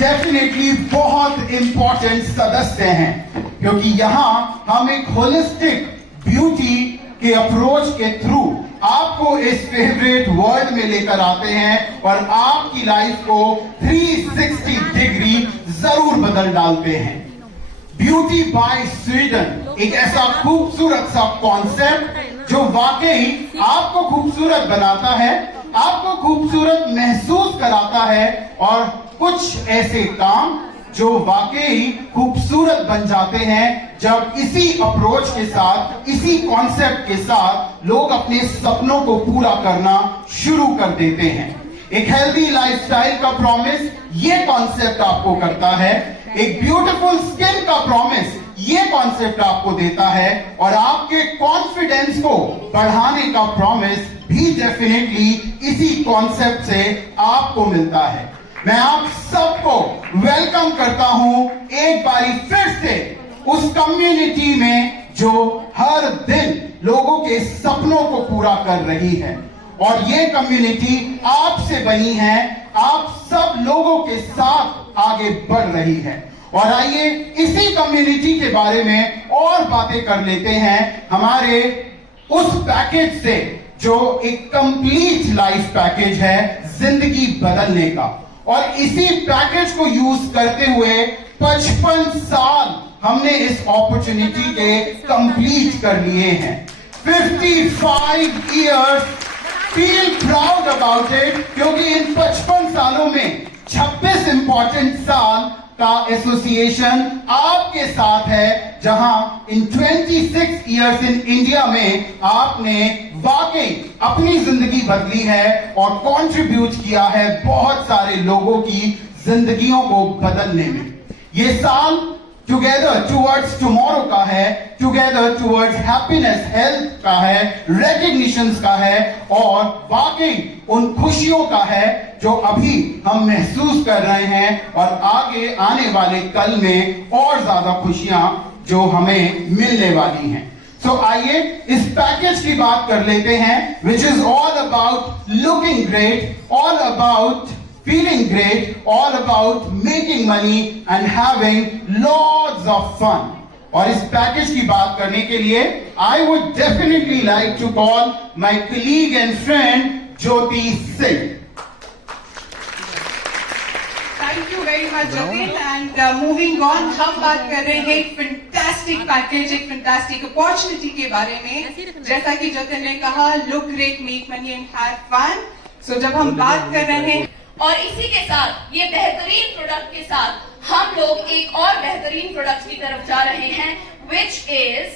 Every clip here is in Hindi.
डेफिनेटली बहुत इंपॉर्टेंट सदस्य हैं, क्योंकि यहां हम एक होलिस्टिक ब्यूटी के अप्रोच के थ्रू आपको इस फेवरेट वर्ल्ड में लेकर आते हैं और आपकी लाइफ को 360 डिग्री जरूर बदल डालते हैं। ब्यूटी बाय स्वीडन एक ऐसा खूबसूरत सा कॉन्सेप्ट जो वाकई आपको खूबसूरत बनाता है, आपको खूबसूरत महसूस कराता है और कुछ ऐसे काम जो वाकई खूबसूरत बन जाते हैं जब इसी अप्रोच के साथ, इसी कॉन्सेप्ट के साथ लोग अपने सपनों को पूरा करना शुरू कर देते हैं। एक हेल्दी लाइफस्टाइल का प्रॉमिस ये कॉन्सेप्ट आपको करता है, एक ब्यूटीफुल स्किन का प्रॉमिस ये कॉन्सेप्ट आपको देता है और आपके कॉन्फिडेंस को बढ़ाने का प्रॉमिस भी डेफिनेटली इसी कॉन्सेप्ट से आपको मिलता है। मैं आप सबको वेलकम करता हूं एक बारी फिर से उस कम्युनिटी में जो हर दिन लोगों के सपनों को पूरा कर रही है और ये कम्युनिटी आपसे बनी है, आप सब लोगों के साथ आगे बढ़ रही है। और आइए इसी कम्युनिटी के बारे में और बातें कर लेते हैं हमारे उस पैकेज से जो एक कंप्लीट लाइफ पैकेज है जिंदगी बदलने का। और इसी पैकेज को यूज करते हुए 55 साल हमने इस अपॉर्चुनिटी के कंप्लीट कर लिए हैं। 55 years, feel proud about it, क्योंकि इन 55 सालों में 26 इंपॉर्टेंट साल का एसोसिएशन आपके साथ है, जहां इन 26 इयर्स इन इंडिया में आपने वाकई अपनी जिंदगी बदली है और कंट्रीब्यूट किया है बहुत सारे लोगों की जिंदगियों को बदलने में। ये साल टुगेदर टुवर्ड्स टुमारो का है, टुगेदर टुवर्ड्स हैप्पीनेस, हेल्थ का है, रिकॉग्निशंस का है और वाकई उन खुशियों का है जो अभी हम महसूस कर रहे हैं और आगे आने वाले कल में और ज्यादा खुशियां जो हमें मिलने वाली हैं। सो आइए इस पैकेज की बात कर लेते हैं, which is all about looking great, all about feeling great, all about making money and having lots of fun. और इस पैकेज की बात करने के लिए I would definitely like to call my colleague and friend Jyoti Singh. Thank you very much, Jatin. And moving on, हम बात कर रहे हैं एक fantastic package, एक fantastic opportunity के बारे में। जैसा कि जतिन ने कहा, look great, make money and have fun. So जब हम बात कर रहे हैं और इसी के साथ ये बेहतरीन प्रोडक्ट के साथ हम लोग एक और बेहतरीन प्रोडक्ट की तरफ जा रहे हैं, विच इज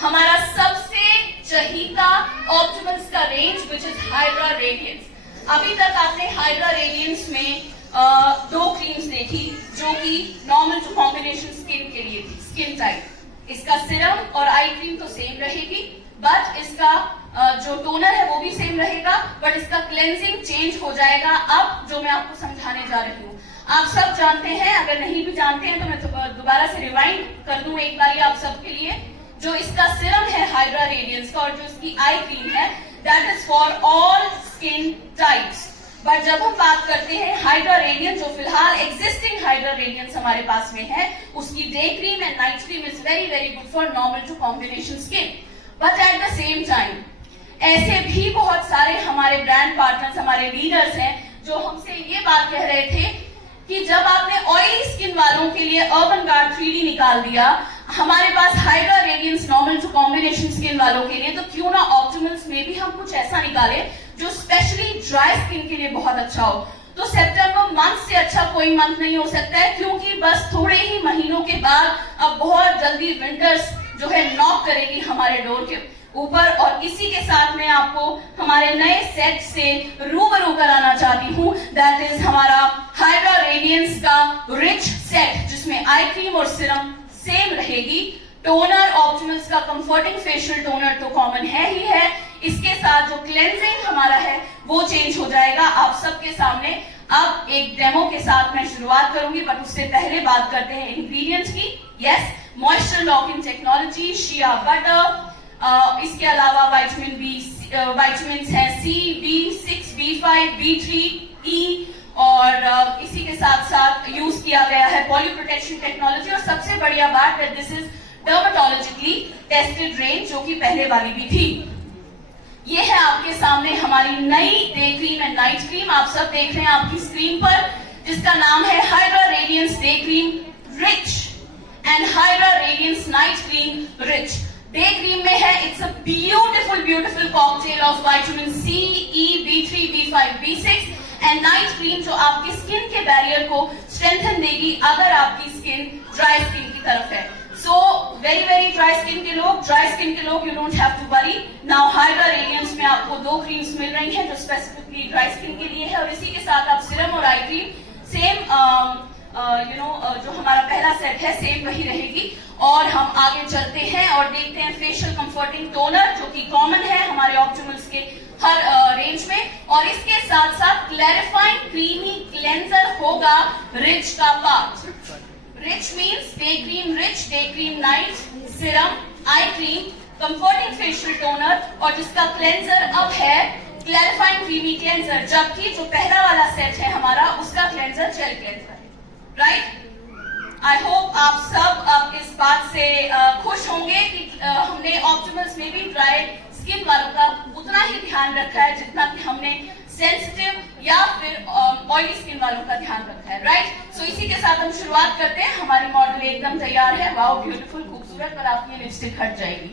हमारा सबसे चहीता ऑप्टिमल्स का range, which is Hydra Radiance. अभी तक आपने हाइड्रा रेडियंस में 2 क्रीम्स देखी जो कि नॉर्मल टू कॉम्बिनेशन स्किन के लिए थी, स्किन टाइप। इसका सिरम और आई क्रीम तो सेम रहेगी, बट इसका जो टोनर है वो भी सेम रहेगा, बट इसका क्लेंजिंग चेंज हो जाएगा। अब जो मैं आपको समझाने जा रही हूँ, आप सब जानते हैं, अगर नहीं भी जानते हैं तो मैं दोबारा से रिवाइंड कर दूं एक बार आप सबके लिए। जो इसका सिरम है हाइड्रा रेडियंस का और जो इसकी आई क्रीम है, that is for all skin types. But जब हम बात करते हैं हाइड्रा रेडियंस, जो फिलहाल एग्जिस्टिंग हाइड्रा रेडियंस हमारे पास में है, उसकी day cream and night cream is very very good for normal to combination skin. But at the same time ऐसे भी बहुत सारे हमारे ब्रांड पार्टनर्स, हमारे लीडर्स हैं जो हमसे ये बात कह रहे थे कि जब आपने ऑयली स्किन वालों के लिए अर्बन गार्ड 3D निकाल दिया, हमारे पास hydra radiance normal to combination skin वालों के लिए, तो क्यों ना ऑप्टिमल्स में भी हम कुछ ऐसा निकाले जो स्पेशली ड्राई स्किन के लिए बहुत अच्छा हो। तो सितंबर मंथ से अच्छा कोई मंथ नहीं हो सकता है, क्योंकि बस थोड़े ही महीनों के बाद अब बहुत जल्दी विंटर्स जो है नॉक करेगी हमारे डोर के ऊपर। और इसी के साथ मैं आपको हमारे नए सेट से रूबरू कराना चाहती हूँ, दैट इज हमारा हाइड्रा रेडियंस का रिच सेट, जिसमें आई क्रीम और सिरम सेम रहेगी। टोनर ऑप्टिमल्स का कंफर्टिंग फेशियल टोनर तो कॉमन है ही है, इसके साथ जो क्लेंजिंग हमारा है वो चेंज हो जाएगा आप सबके सामने। अब एक डेमो के साथ मैं शुरुआत करूंगी, बट उससे पहले बात करते हैं इंग्रेडिएंट्स की। Yes, moisture locking technology, shea butter, इसके अलावा विटामिन बी विटामिन्स हैं C, B6, B5, B3, E और इसी के साथ साथ यूज किया गया है पॉली प्रोटेक्शन टेक्नोलॉजी। और सबसे बढ़िया बात है this is dermatologically tested range, जो कि पहले वाली भी थी। ये है आपके सामने हमारी नई day cream and night cream, आप सब देख रहे हैं आपकी स्क्रीन पर, जिसका नाम है Hydra Radiance day cream rich and Hydra Radiance night cream rich. Day cream में है it's a beautiful beautiful cocktail of vitamin C, E, B3, B5, B6 and night cream, जो आपकी स्किन के बैरियर को स्ट्रेंथन देगी अगर आपकी स्किन ड्राई स्किन की तरफ है। So very ड्राई स्किन के लोग you don't have to worry. Now Hydra Radiance में आपको 2 क्रीम्स मिल रही हैं जो स्पेसिफिकली ड्राई स्किन के लिए है, और इसी के साथ आप सीरम और आई क्रीम सेम जो हमारा पहला सेट है सेम वही रहेगी। और हम आगे चलते हैं और देखते हैं फेशियल कंफर्टिंग टोनर, जो कि कॉमन है हमारे ऑप्टिमल्स के हर रेंज में, और इसके साथ साथ क्लैरिफाइंग क्रीमी क्लेंजर होगा रिच का part. Rich means day cream rich, day cream night, serum, eye cream, comforting facial toner, और जिसका क्लेंजर अब है क्लैरिफाइंग क्रीमी क्लेंजर, जबकि जो पहला वाला सेट है हमारा उसका क्लेंजर जेल क्लेंजर है। राइट, आई होप आप सब अब इस बात से खुश होंगे कि हमने ऑप्टिमल्स में भी ड्राई स्किन वालों का उतना ही ध्यान रखा है जितना कि हमने सेंसिटिव या फिर ऑयली स्किन वालों का ध्यान रखा है। राइट, सो इसी के साथ हम शुरुआत करते हैं। हमारी मॉडल एकदम तैयार है, वाओ ब्यूटीफुल, खूबसूरत, और आपकी लिपस्टिक हट जाएगी।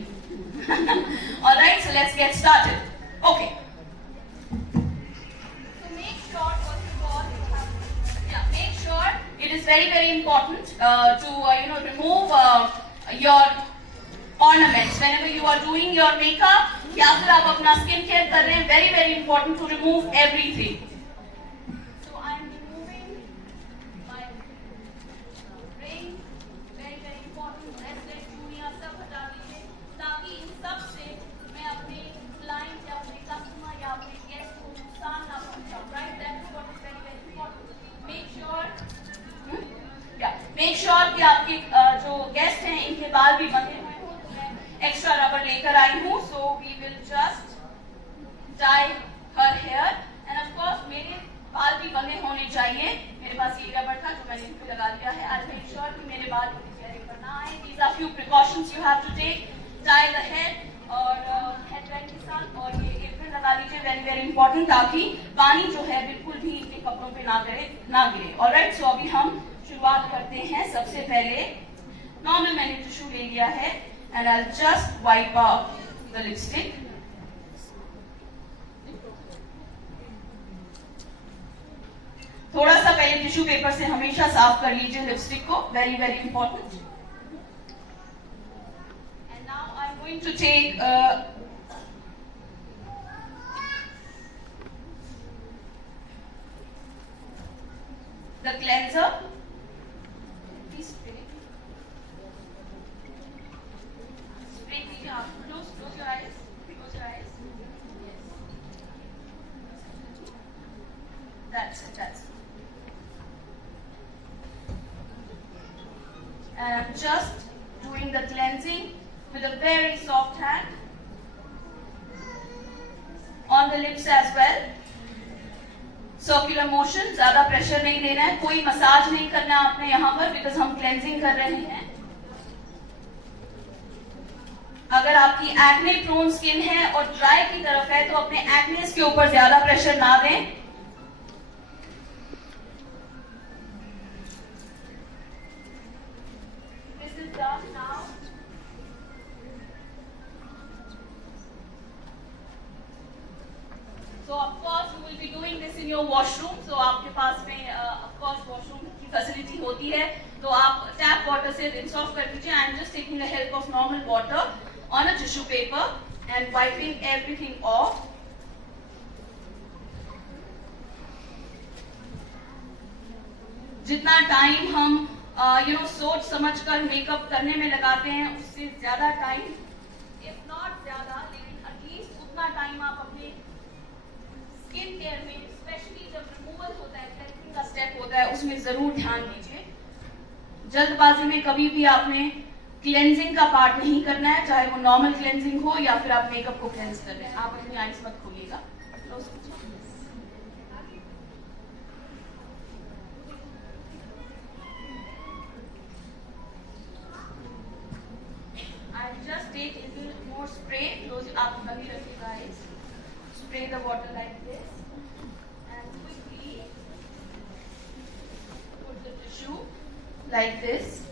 Alright, so let's get started. Okay, so make sure first of all, make sure it is very important to remove your ornaments whenever you are doing your makeup, या फिर आप अपना स्किन केयर कर रहे हैं, very important to remove everything. So I am removing my ring, very important, bracelet, चूड़ियां सब हटा दीजिए, ताकि इन सब से मैं अपने क्लाइंट या अपने कस्टमर या अपने गेस्ट को नुकसान ना पहुंचाऊं। Right, that is what is very important. Make sure कि आपके जो गेस्ट हैं इनके बाल भी बंधे हुए हों। एक्स्ट्रा रबर लेकर आई हूँ, so we will just tie her hair, and of course मेरे बाल भी बंधे होने चाहिए। मेरे पास ये रबर था जो मैंने इन पे लगा दिया है। आई मेक श्योर कि मेरे बाल पूरी चेहरे पर ना आए। These are few precautions you have to take. Tie the head और हेडबैंड के साथ, और ये एप्रन लगा लीजिए, वेरी इंपॉर्टेंट, ताकि पानी जो है बिल्कुल भी इनके कपड़ों पे ना गिरे। ऑलराइट, सो अभी हम शुरुआत करते हैं। सबसे पहले नॉर्मल मैंने टिश्यू ले लिया है, and I'll just wipe off the lipstick. थोड़ा सा पहले टिश्यू पेपर से हमेशा साफ कर लीजिए लिपस्टिक को, very important. And now I'm going to take the cleanser. Please spray. Close your eyes. Close your eyes. Yes. That's it. And I'm just doing the cleansing with a very soft hand on the lips as well. Circular motion, ज्यादा प्रेशर नहीं देना है, कोई मसाज नहीं करना आपने यहाँ पर, बिकॉज हम क्लेंजिंग कर रहे हैं। अगर आपकी एक्ने प्रोन स्किन है और ड्राई की तरफ है तो अपने एक्नेस के ऊपर ज्यादा प्रेशर ना दें। This is done now. So of course you will be doing this in your washroom. So आपके पास में of course washroom की facility होती है, तो आप tap water से rinse off कर दीजिए। I am just taking the help of normal water on a tissue paper and wiping everything off. जितना टाइम हम सोच समझकर मेकअप करने में लगाते हैं, उससे ज्यादा टाइम, इफ नॉट ज्यादा, लेकिन एटलीस्ट उतना टाइम आप अपने स्किन केयर में, स्पेशली जब रिमूवल होता है, क्लेंजिंग का स्टेप होता है, उसमें जरूर ध्यान दीजिए। जल्दबाजी में कभी भी आपने क्लेंजिंग का पार्ट नहीं करना है, चाहे वो नॉर्मल क्लेंजिंग हो या फिर आप मेकअप को क्लेंज कर रहे हैं। आप अपनी आईज मत खोलिएगा। Just take a little more spray. Close, आप बंद रखिएगा eyes. Spray the water like this and quickly put the tissue like this.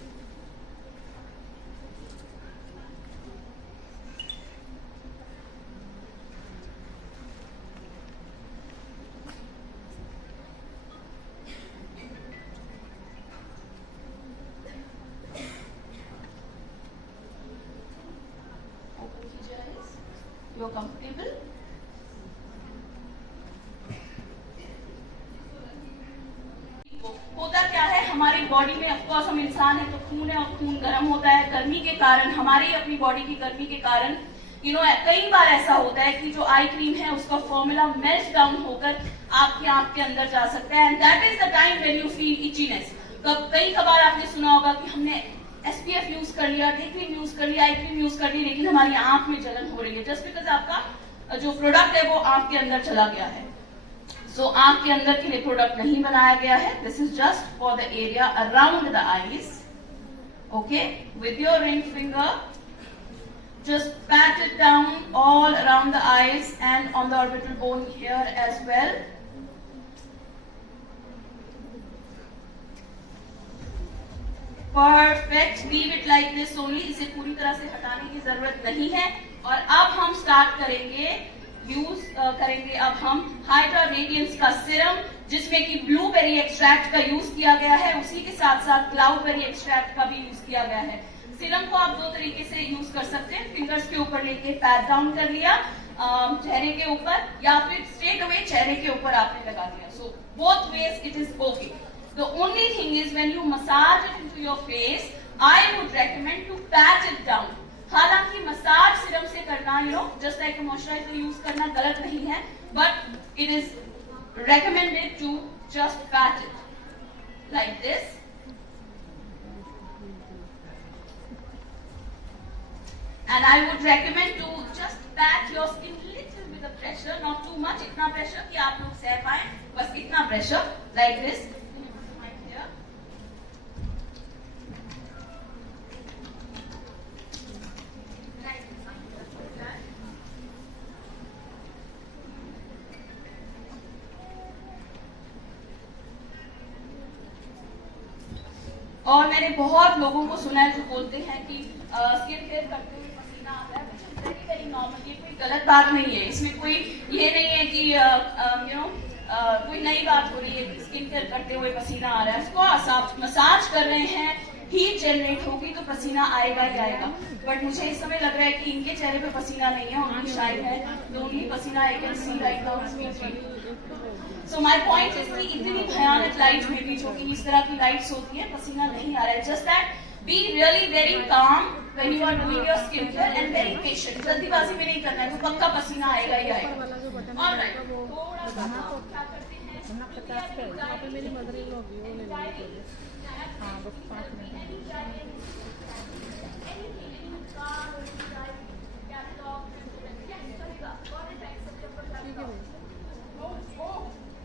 You're comfortable? होता क्या है हमारी बॉडी में, ऑफ कोर्स हम इंसान है तो खून है और खून गर्म होता है। गर्मी के कारण, हमारी अपनी बॉडी की गर्मी के कारण कई बार ऐसा होता है कि जो आई क्रीम है उसका फॉर्मूला मेल्ट डाउन होकर आपके आंख के अंदर जा सकता है, and that is the time when you feel itchiness. कई बार आपने सुना होगा कि हमने SPF यूज कर लिया, डे क्रीम यूज कर लिया, आई क्रीम यूज कर ली, लेकिन हमारी आंख में जलन हो रही है जस्ट बिकॉज आपका जो प्रोडक्ट है वो आंख के अंदर चला गया है। सो आंख के अंदर के लिए प्रोडक्ट नहीं बनाया गया है। This is just for the area around the eyes. Okay, with your ring finger just pat it down all around the eyes and on the orbital bone here as well. Perfect. Leave it like this only. इसे पूरी तरह से हटाने की जरूरत नहीं है। और अब हम स्टार्ट करेंगे अब हम हाइड्रा रेडियंस का सिरम, जिसमें कि ब्लूबेरी एक्सट्रैक्ट का यूज किया गया है, उसी के साथ साथ क्लाउडबेरी एक्सट्रैक्ट का भी यूज किया गया है। सिरम को आप दो तरीके से यूज कर सकते हैं। फिंगर्स के ऊपर लेके पैट डाउन कर लिया चेहरे के ऊपर, या फिर स्ट्रेट अवे चेहरे के ऊपर आपने लगा दिया। So both ways it is okay. The only thing is when you massage it into your face, I would recommend to pat it down. हालांकि मसाज सिरम से करना, just like a moisturizer use करना गलत नहीं है, but it is recommended to just pat it like this. And I would recommend to just pat your skin little with the pressure, not too much, इतना pressure कि आप लोग सह पाए, बस इतना pressure like this. और मैंने बहुत लोगों को सुना है जो बोलते हैं कि स्किन केयर करते हुए पसीना आता है, which is very very normal। ये कोई गलत बात नहीं है, इसमें कोई ये नहीं है कि कोई नई बात हो रही है कि स्किन केयर करते हुए पसीना आ रहा है। ऑफकोर्स आप मसाज कर रहे हैं, हीट जनरेट होगी तो पसीना आएगा ही आएगा। बट मुझे इस समय लग रहा है कि इनके चेहरे पे पसीना नहीं है, उनकी शाइन है, तो उनकी पसीना I can see right now. So my point is कि इतनी भयानक लाइट में भी, जो कि इस तरह की लाइट्स होती है, पसीना नहीं आ रहा है। Just that be really very calm when you are doing your skin care and very patient. जल्दीबाजी में नहीं करना है, तो पक्का पसीना आएगा ही आएगा। ऑलराइट, थोड़ा सा क्या करते हैं,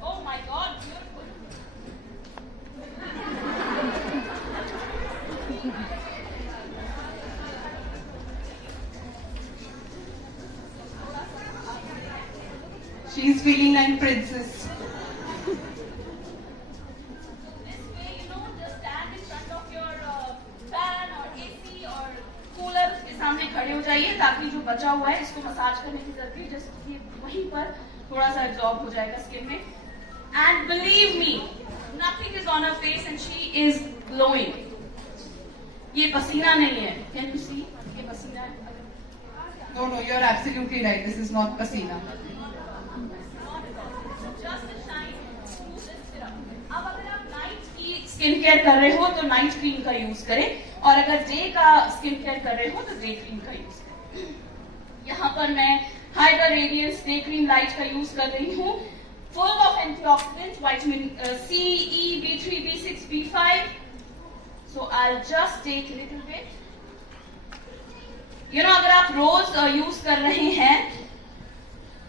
oh my God, beautiful. She's feeling like princess. This way, just stand in front of your fan or AC or cooler के सामने खड़े हो जाइए, ताकि जो बचा हुआ है इसको मसाज करने की जरूरत है, जस्ट ये वहीं पर थोड़ा सा एब्जॉर्ब हो जाएगा स्किन में। And believe me, nothing is on her face and she is glowing. ये पसीना नहीं है। Can you see? ये पसीना है। No, you're absolutely right. This is not pasina. Just a shine, smooth and serum. अब अगर आप नाइट की स्किन केयर कर रहे हो तो नाइट क्रीम का यूज करें, और अगर डे का स्किन केयर कर रहे हो तो डे क्रीम का यूज करें। यहाँ पर मैं Hydra Radiance day cream light का यूज कर रही हूँ, full of antioxidants, vitamin C, E, B3, B6, B5. So I'll just take a little bit अगर आप रोज यूज कर रहे हैं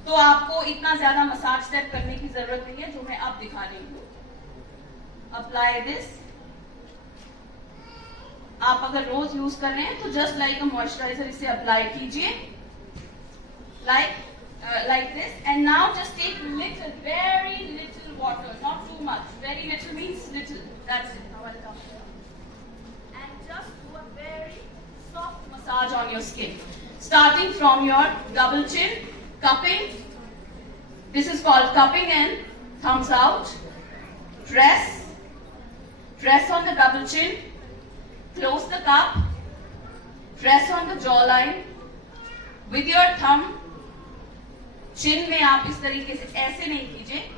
तो आपको इतना ज्यादा मसाज स्टेप करने की जरूरत नहीं है, जो मैं अब दिखा रही हूं। Apply this. आप अगर रोज यूज कर रहे हैं तो जस्ट लाइक अ मॉइस्चराइजर इसे अप्लाई कीजिए, like this, and now just take little, very little water, not too much. Very little means little. That's it. Now I'll come here. And just do a very soft massage on your skin, starting from your double chin, cupping. This is called cupping in, thumbs out. Press on the double chin, close the cup, press on the jawline with your thumb. चिन में आप इस तरीके से, ऐसे नहीं कीजिए,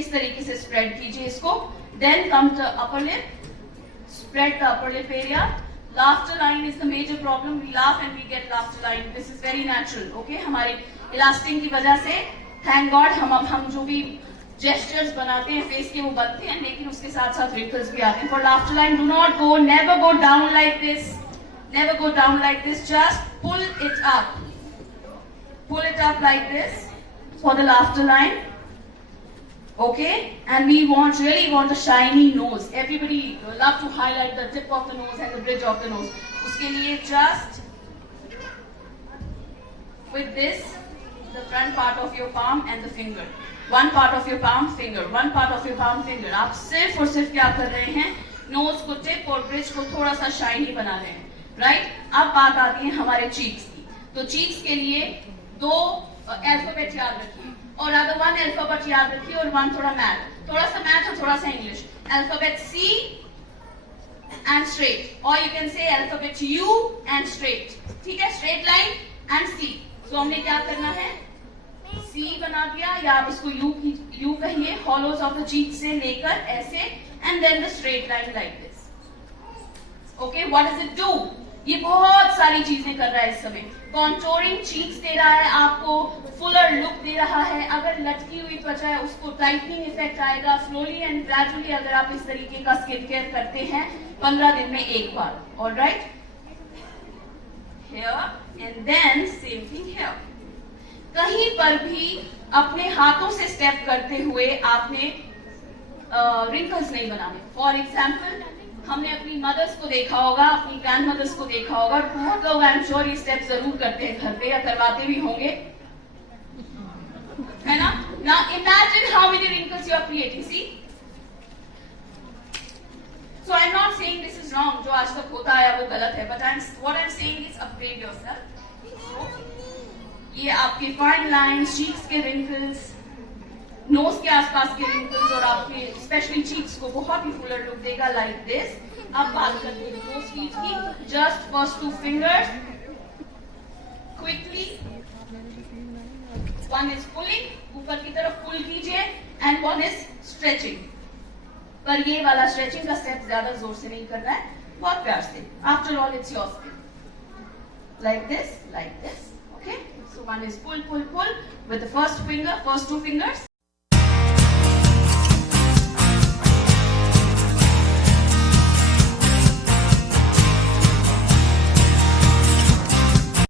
इस तरीके से स्प्रेड कीजिए इसको। Then come to upper lip, spread the upper lip area. Laughter line is the major problem. We laugh and we get laughter line. This is very natural. Okay, हमारे इलास्टिंग की वजह से थैंक गॉड हम जो भी जेस्चर्स बनाते हैं फेस के वो बनते हैं, लेकिन उसके साथ साथ रिंकल्स भी आते हैं। For laughter line, do not go, never go down like this, never go down like this, just pull it up, pull it up like this for the laughter line. Okay, and we really want a shiny nose. Everybody love to highlight the tip of the nose and the bridge of the nose. उसके लिए just with this, the front part of your palm and the finger, one part of your palm, finger, one part of your palm, finger. आप सिर्फ और सिर्फ क्या कर रहे हैं, नोज को टिप और ब्रिज को थोड़ा सा शाइनी बना रहे हैं, राइट? अब बात आती है हमारे चीक्स की। तो चीक्स के लिए 2 अल्फाबेट याद रखिए, और अगर 1 अल्फाबेट याद रखिए और 1 थोड़ा मैथ और थोड़ा सा English. Alphabet C and straight, और you can say alphabet U and straight. ठीक है, स्ट्रेट लाइन एंड C। तो हमने क्या करना है, C बना दिया, या आप इसको U कहिए, हॉलोज ऑफ द चीक से लेकर ऐसे, and then the straight line like this. Okay, what does it do? ये बहुत सारी चीजें कर रहा है इस समय। कॉन्टोरिंग चीक्स दे रहा है आपको, फुलर लुक दे रहा है। अगर लटकी हुई त्वचा है उसको टाइटनिंग इफेक्ट आएगा। स्लोली एंड ग्रेजुअली अगर आप इस तरीके का स्किन केयर करते हैं 15 दिन में एक बार, alright? Here and then same thing here. कहीं पर भी अपने हाथों से स्टेप करते हुए आपने रिंकल्स नहीं बनाने। फॉर एग्जाम्पल, हमने अपनी मदर्स को देखा होगा, अपनी ग्रैंड मदर्स को देखा होगा, और बहुत लोग आई एम श्योर ये स्टेप जरूर करते हैं घर पे या करवाते भी होंगे, है ना? Now imagine how many wrinkles you are creating. See, so I am not saying this is wrong, जो आज तक होता है वो गलत है, but what I am saying is upgrade yourself. ये आपके फाइन लाइंस, चीक्स के रिंकल्स, नोज के आसपास के रिंकल्स और आपके स्पेशली चीक्स को बहुत ही फुलर लुक देगा, लाइक दिस। अब बात करते हैं नोज फीट की। Just first 2 fingers quickly, 1 is pulling, ऊपर की तरफ पुल कीजिए, एंड 1 इज स्ट्रेचिंग। पर ये वाला स्ट्रेचिंग का स्टेप ज्यादा जोर से नहीं करना है, बहुत प्यार से। After all it's your skin, like this, okay? So 1 is pull with the first 2 fingers,